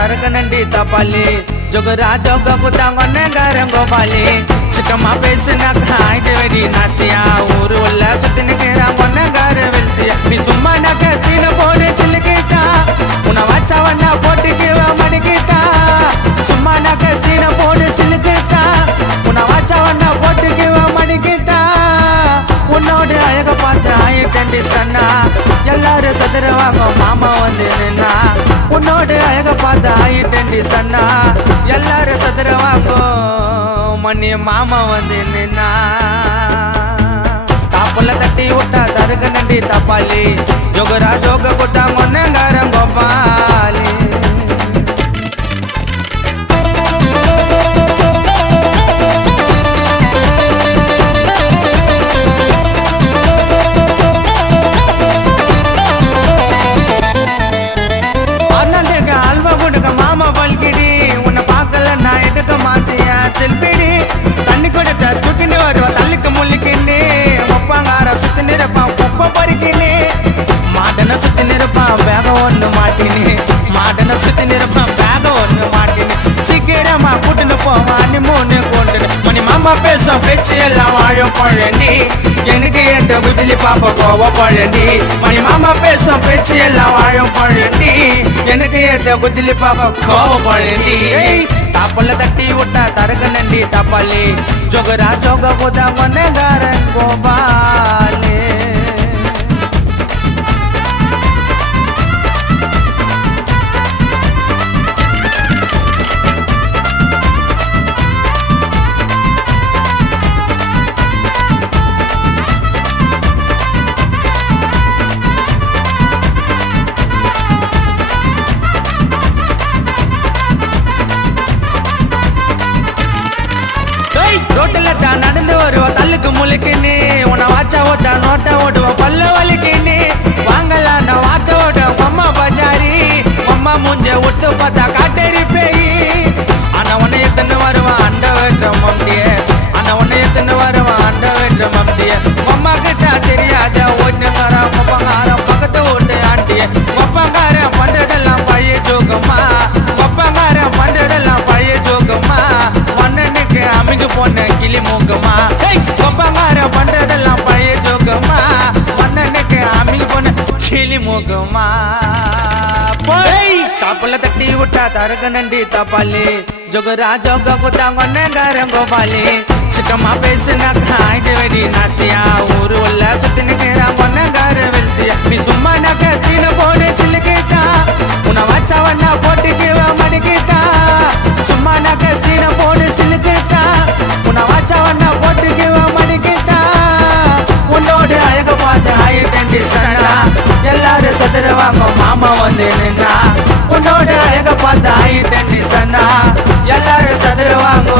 தரகனண்டி தப்பாளி ஜொகரா ஜோக குட்டாங்கொன்ன கரங்கோபாலி சிக்கம்மா பேசுனாக்கா ஆயிட்டு வெடி நாஸ்தியா ஊரு உள்ள சுத்தி நிக்கிறா பொண்ண கார வெல்த்தியா நீ சும்மா நக்க சீன போடு சிலுக்கிட்டா உன்னை வாச்சாவண்ணா போட்டுக்குவ மடிக்கிட்டா சும்மா நக்க சீன போடு சிலுக்கிட்டா உன்னை வாச்சாவண்ணா போட்டுக்குவ மடிக்கிட்டா உன்னோட அழக பார்த்து ஆயிட்டேன் ஸ்டன்னா எல்லாரும் சதுரவாங்க மாமா வந்து நின்னா உன்னோட அழக பார்த்து ஆயிட்டேன் ஸ்டன்னா எல்லாரும் சதுரவாங்க மணி மாமா வந்து நின்னா தாப்புல தட்டி விட்டா தருக நண்டி தப்பாளி ஜோகரா ஜோக கொட்டாங்க ஒன்னங்காரம் கோபாலி செல்பிடி தண்ணி கொடுத்த தூக்கின்னு வருவா தள்ளிக்கு முள்ளிக்கின்னு ஒப்பாங்கார சுத்தி நிறப்பான் குப்பை பறிக்கின்னு மாடனை சுத்தி நிறப்பான் பேக ஒன்று மாட்டினு மாடனை சுத்தி நிறப்பான் பேக ஒன்று மாட்டினு சீக்கிரமா கூட்டுன்னு போவான் மூணு கூட்டுன்னு மணி மாமா பேசும் பேச்சு எல்லாம் வாழும் பழனி எனக்கு ஏற்ற குஜிலி பாப்பா கோவ பழனி மணி மாமா பேசும் பேச்சு எல்லாம் வாழும் பழனி எனக்கு ஏற்ற குஜிலி பாப்பா கோவ பழனி தாப்பல தட்டி விட்டா தரக நண்டி தப்பாளி ஜோகரா ஜோக போதா மன்னகாரன் கோபாலே ரோட்டில் தான் நடந்து வருவோம் தள்ளுக்கு முழுக்குன்னு உன்னை வாச்சா ஓட்டா நோட்டை ஓடுவோம் பல்ல வலிக்குன்னு வாங்கலாம் நான் வாட்ட ஓடுவோம் அம்மா பஜாரி அம்மா மூஞ்ச விட்டு பார்த்தா காட்டேரி பேய் ஆனா உன்னை எத்தனை வருவான் அண்ட வெட்டுற மம்டியே ஆனா உன்னை எத்தனை வருவான் அண்ட வெட்டுற மம்டியே அம்மா கிட்ட தெரியாத ஒன்னுங்காரம் ஒப்பங்காரம் பக்கத்து ஓட்டு ஆண்டியே ஒப்பங்காரம் பண்றதெல்லாம் பழைய ஜோகமா ஒப்பங்காரம் பண்றதெல்லாம் பழைய ஜோகமா மன்னனுக்கு அமைஞ்சு போன கிளி மூக்கமா ஒப்பங்காரம் பண்றதெல்லாம் பழைய ஜோகமா மன்னனுக்கு அமைஞ்சு போன கிளி மூக்கமா தாப்புல தட்டி விட்டா தரக நண்டி தப்பாளி ஜோகரா ஜோக குட்டாங்க ஒன்னங்காரம் கோபாலி சிக்கம்மா பேசுனாக்கா ஆயிட்டு வெடி நாஸ்தியா ஊரு உள்ள சுத்தி நிக்கிறா பொன்னங்கார வெல்த்தியா நீ சும்மா நக்க சீன போடு சிலுக்கிட்டா உன்னை வாச்சாவண்ணா போட்டுக்குவ மடிக்கிட்டா சும்மா நக்க சீன போடு சிலுக்கிட்டா உன்னை வாச்சாவண்ணா போட்டுக்குவ மடிக்கிட்டா உன்னோட அழக பார்த்து ஆயிட்டேன் சண்டா எல்லாரும் சதுரவாங்க மாமா வந்து நின்னா உன்னோட அழக பார்த்து ஆயிட்டேன் சண்டா எல்லாரும் சதுரவாங்க